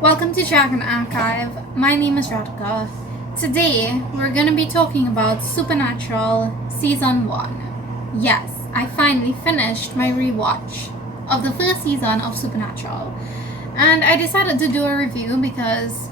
Welcome to Dragon Archive. My name is Radhika. Today, we're going to be talking about Supernatural Season 1. Yes, I finally finished my rewatch of the first season of Supernatural. And I decided to do a review because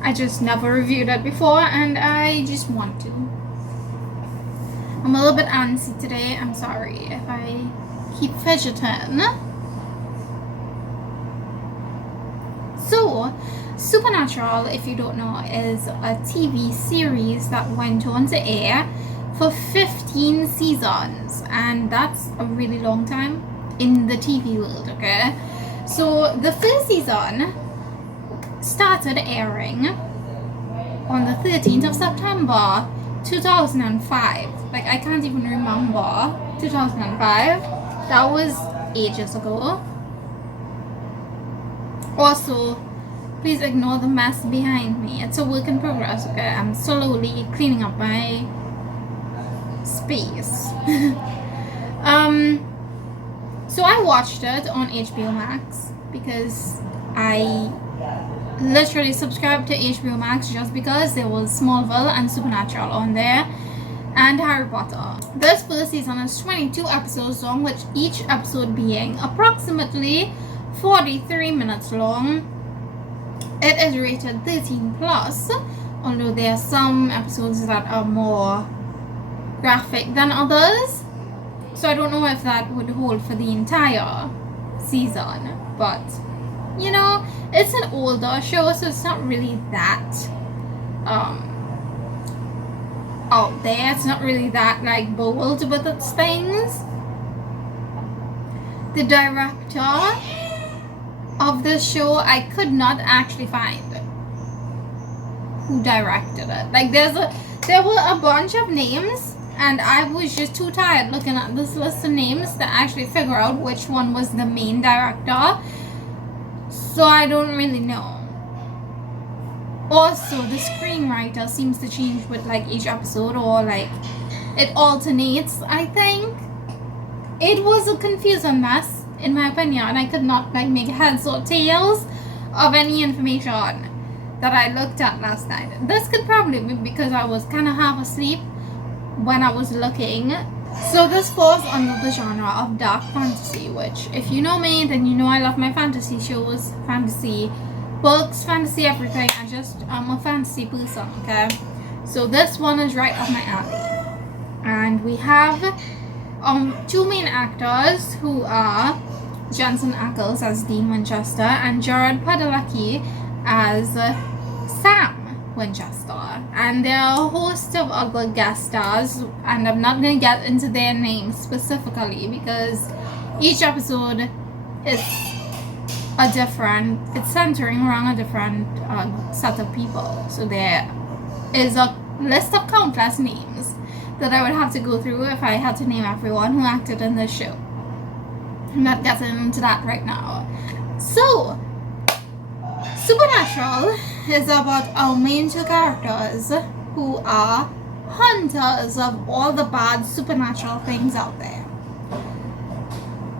I just never reviewed it before and I just want to. I'm a little bit antsy today. I'm sorry if I keep fidgeting. So, Supernatural, if you don't know, is a TV series that went on to air for 15 seasons, and that's a really long time in the TV world, okay? So, the first season started airing on the 13th of September 2005. Like, I can't even remember 2005. That was ages ago. Also, please ignore the mess behind me. It's a work in progress, okay? I'm slowly cleaning up my space. So I watched it on HBO Max because I literally subscribed to HBO Max just because there was Smallville and Supernatural on there and Harry Potter. This first season is 22 episodes long, with each episode being approximately 43 minutes long. It is rated 13 plus, although there are some episodes that are more graphic than others. So I don't know if that would hold for the entire season, but you know, it's an older show, so it's not really that out there. It's not really that like bold with its things. The director of this show, I could not actually find who directed it. Like there were a bunch of names and I was just too tired looking at this list of names to actually figure out which one was the main director. So I don't really know. Also, the screenwriter seems to change with like each episode, or like it alternates, I think. It was a confusing mess, in my opinion. I could not like make heads or tails of any information that I looked at last night. This could probably be because I was kind of half asleep when I was looking. So this falls under the genre of dark fantasy, which if you know me, then you know I love my fantasy shows, fantasy books, fantasy everything. I'm a fantasy person, okay? So this one is right up my alley. And we have two main actors who are Jensen Ackles as Dean Winchester and Jared Padalecki as Sam Winchester. And there are a host of other guest stars, and I'm not going to get into their names specifically because each episode is it's centering around a different set of people. So there is a list of countless names that I would have to go through if I had to name everyone who acted in this show. I'm not getting into that right now. So, Supernatural is about our main two characters who are hunters of all the bad supernatural things out there.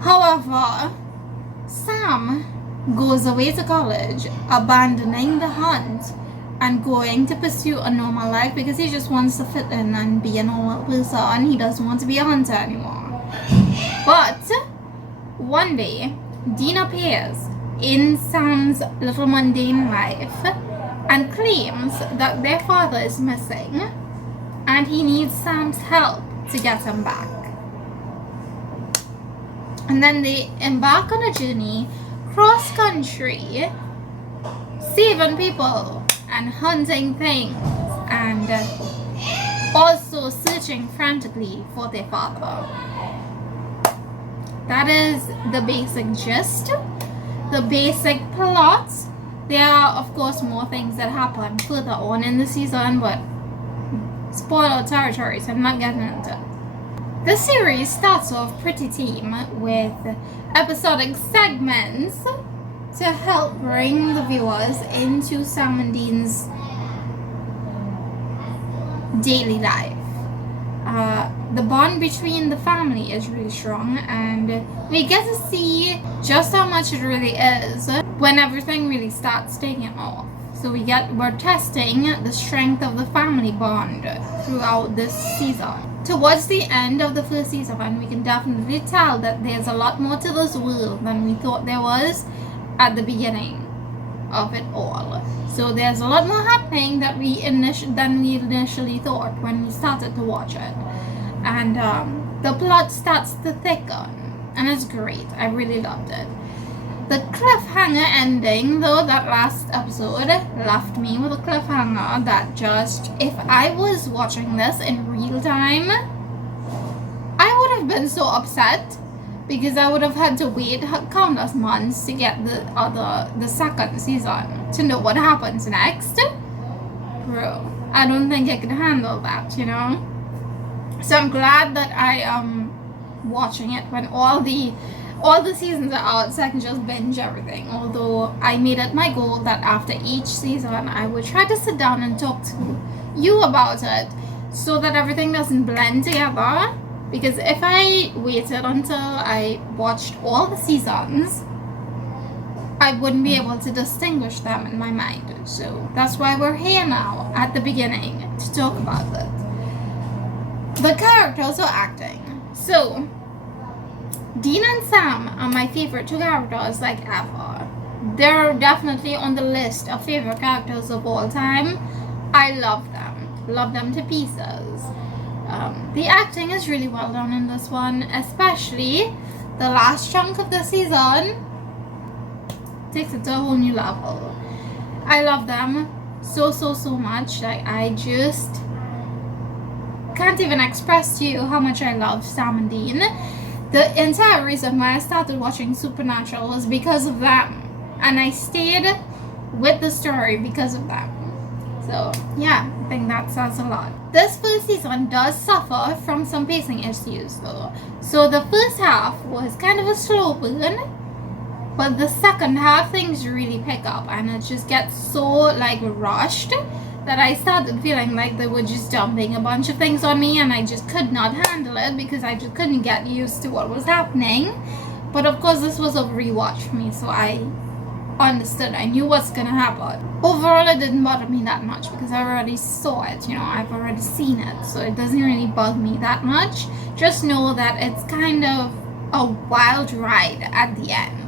However, Sam goes away to college, abandoning the hunt and going to pursue a normal life because he just wants to fit in and be a normal person. He doesn't want to be a hunter anymore. But one day, Dean appears in Sam's little mundane life and claims that their father is missing and he needs Sam's help to get him back. And then they embark on a journey cross country, saving people and hunting things, and also searching frantically for their father. That is the basic gist, the basic plot. There are, of course, more things that happen further on in the season, but spoiler territory, so I'm not getting into it. The series starts off pretty tame with episodic segments to help bring the viewers into Sam and Dean's daily life. The bond between the family is really strong, and we get to see just how much it really is when everything really starts taking off. So we're testing the strength of the family bond throughout this season. Towards the end of the first season, we can definitely tell that there's a lot more to this world than we thought there was at the beginning of it all. So there's a lot more happening than we initially thought when we started to watch it. And the plot starts to thicken, and it's great. I really loved it. The cliffhanger ending, though, that last episode left me with a cliffhanger that just, if I was watching this in real time, I would have been so upset, because I would have had to wait countless months to get the second season to know what happens next. Bro, I don't think I could handle that, you know? So I'm glad that I am watching it when all the seasons are out, so I can just binge everything. Although I made it my goal that after each season I would try to sit down and talk to you about it, so that everything doesn't blend together. Because if I waited until I watched all the seasons, I wouldn't be able to distinguish them in my mind. So that's why we're here now at the beginning to talk about it. The characters are acting. So Dean and Sam are my favorite two characters like ever. They're definitely on the list of favorite characters of all time. I love them to pieces. The acting is really well done in this one, especially the last chunk of the season takes it to a whole new level. I love them so much. Like, I just can't even express to you how much I love Sam and Dean. The entire reason why I started watching Supernatural was because of them, and I stayed with the story because of them. So yeah, I think that says a lot. This first season does suffer from some pacing issues though. So the first half was kind of a slow burn, but the second half things really pick up, and it just gets so like rushed that I started feeling like they were just dumping a bunch of things on me, and I just could not handle it because I just couldn't get used to what was happening. But of course this was a rewatch for me, so I understood. I knew what's gonna happen. Overall, it didn't bother me that much because I already saw it, you know, I've already seen it, so it doesn't really bug me that much. Just know that it's kind of a wild ride at the end.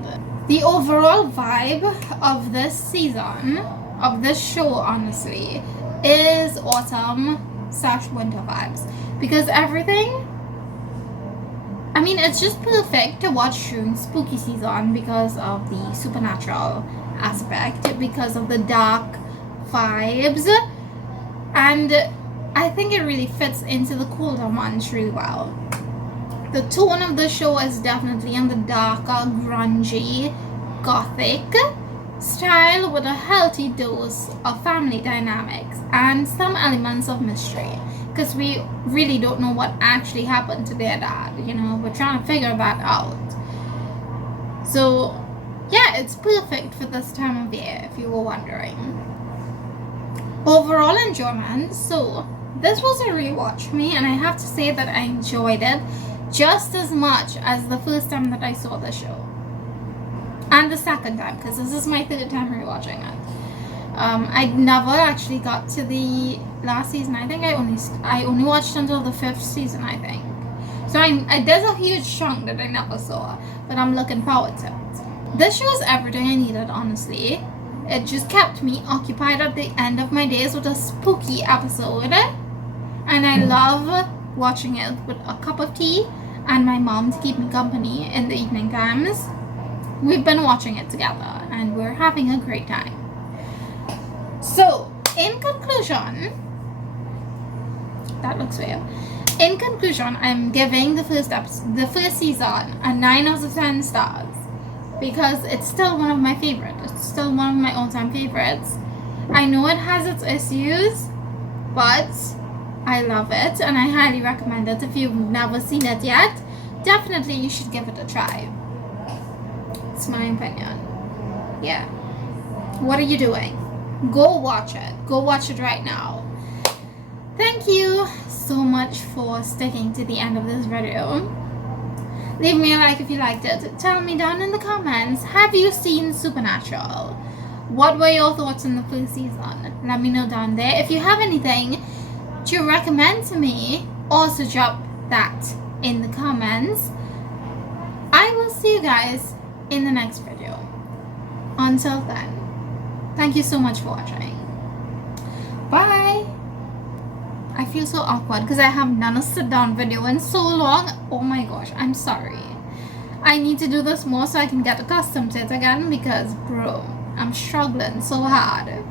The overall vibe of this season, of this show, honestly, is autumn/winter vibes, because everything, I mean, it's just perfect to watch during spooky season because of the supernatural aspect, because of the dark vibes, and I think it really fits into the colder months really well. The tone of the show is definitely in the darker, grungy, gothic style, with a healthy dose of family dynamics and some elements of mystery, because we really don't know what actually happened to their dad, you know, we're trying to figure that out. So yeah, it's perfect for this time of year, if you were wondering. Overall enjoyment, so this was a rewatch for me, and I have to say that I enjoyed it just as much as the first time that I saw the show, and the second time, because this is my third time rewatching it. I never actually got to the last season. I think I only watched until the 5th season, I think. So there's a huge chunk that I never saw, but I'm looking forward to it. This show is everything I needed, honestly. It just kept me occupied at the end of my days with a spooky episode, and I love watching it with a cup of tea and my mom to keep me company in the evening times. We've been watching it together, and we're having a great time. So, in conclusion, that looks weird. In conclusion, I'm giving the first season a 9 out of 10 stars, because it's still one of my favorites. It's still one of my all-time favorites. I know it has its issues, but I love it, and I highly recommend it. If you've never seen it yet, definitely you should give it a try. It's my opinion. Yeah. What are you doing? Go watch it. Go watch it right now. Thank you so much for sticking to the end of this video. Leave me a like if you liked it. Tell me down in the comments, have you seen Supernatural? What were your thoughts on the first season? Let me know down there. If you have anything to recommend to me, also drop that in the comments. I will see you guys in the next video. Until then, thank you so much for watching. Bye. I feel so awkward because I have done a sit down video in so long. Oh my gosh, I'm sorry. I need to do this more so I can get accustomed to it again because bro, I'm struggling so hard.